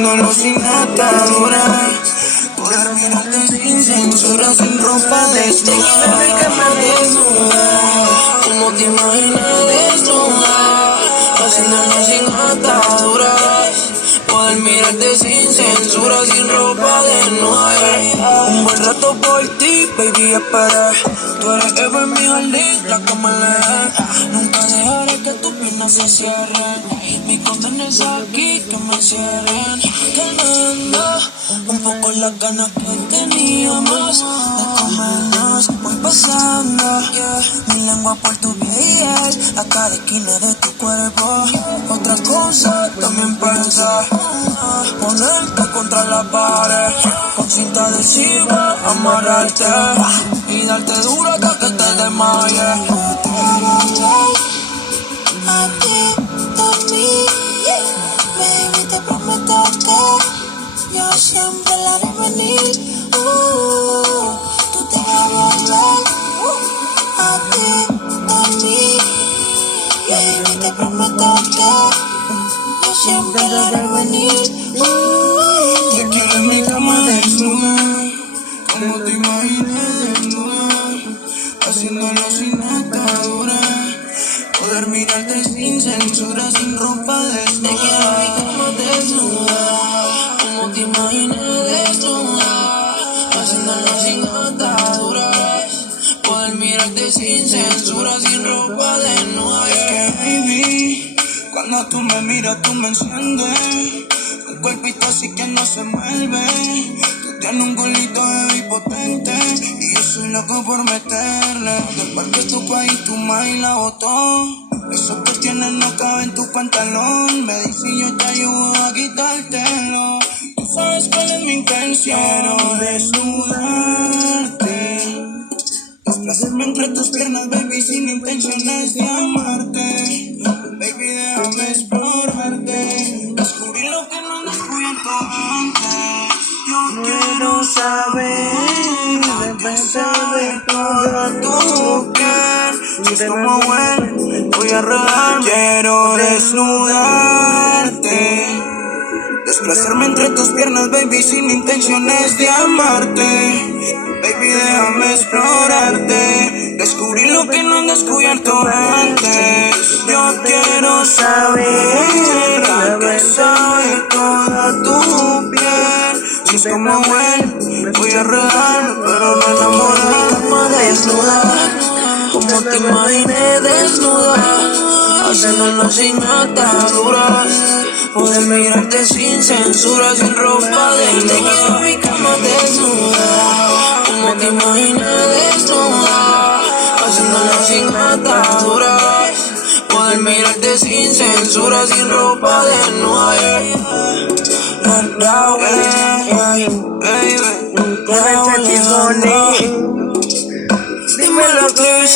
haciéndolo sin ataduras. Poder mirarte sin censura, sin ropa desnuda. Como te imaginas desnuda, haciéndolo sin ataduras. Poder mirarte sin censura, sin ropa desnuda. Un buen rato por ti, baby, esperé. Tú eres Eva en mi jardín, la que me lee. Nunca dejaré que tus piernas se cierren. Mi condena es aquí, que me cierren. Ganando un poco las ganas que teníamos de comernos. Voy pasando mi lengua por tu piel, a cada esquina de tu cuerpo. Otra cosa también pensé, ponerte contra la pared, con cinta adhesiva, amarrarte y darte duro hasta que te desmayes. A ti, de mí, baby, te prometo que yo siempre la haré venir. Tú te vas a volver. A ti, de mí, baby, te prometo que yo siempre la haré venir. Te quiero en mi cama desnuda, como te imaginé desnuda, haciéndolo sin ataduras. Poder mirarte sin censura, sin ropa desnuda. Te quiero en mi cama desnuda, como te imaginé desnuda, haciéndolo sin ataduras. Poder mirarte sin censura, sin ropa desnuda. Es que baby, cuando tú me miras tú me enciendes. Un cuerpito así que no se mueve. Tú tienes un golito heavy potente y yo soy loco por meterle. Después que tu país tu maíz la botó. Eso que tienes no cabe en tu pantalón. Me dice y yo te ayudo a quitártelo. Tú sabes cuál es mi intención. Quiero desnudarte, desplazarme entre tus piernas, baby, sin intenciones de amarte. Baby, déjame explorarte, descubrir lo que no han descubierto antes. Yo quiero saber, empezar de toda tu piel. Si es como él, voy a rodar. Quiero desnudarte, desplazarme entre tus piernas, baby, sin intenciones de amarte. Baby, déjame explorarte, descubrir lo que no han descubierto antes. Yo quiero saber, a qué sabe toda tu piel. Si es como él, voy a rodar, pero no enamorarme desnuda. Como te imaginé desnuda, haciéndolo sin ataduras. Poder mirarte sin censura, sin ropa desnuda. Te quiero en mi cama desnuda, como te imaginé desnuda, haciéndolo sin ataduras. Poder mirarte sin censura, sin ropa desnuda. Dímelo, Chris.